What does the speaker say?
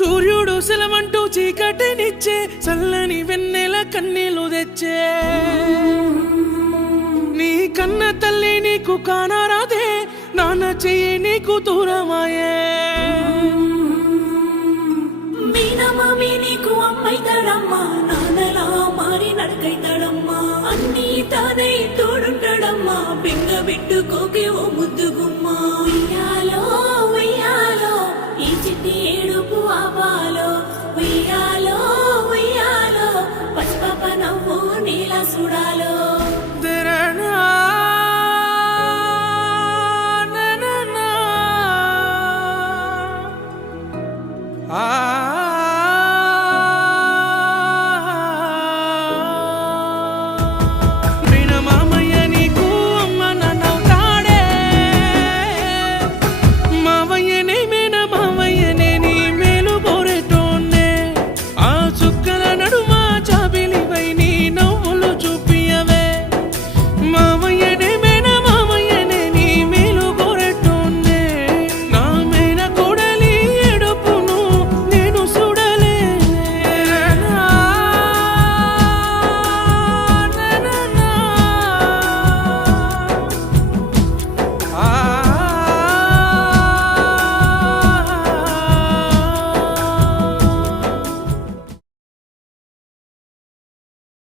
సూర్యుడు సెలవంటూ చీకటినిచ్చే చల్లని వెన్నెల కన్నీళ్లు తెచ్చే నీ కన్న తల్లి నీకు కానరాదే నాన్న చెయ్యి నీకు దూరమాయే మీనమామి నీకు అమ్మైతాడమ్మా నాన్నలా మారి నడకైతా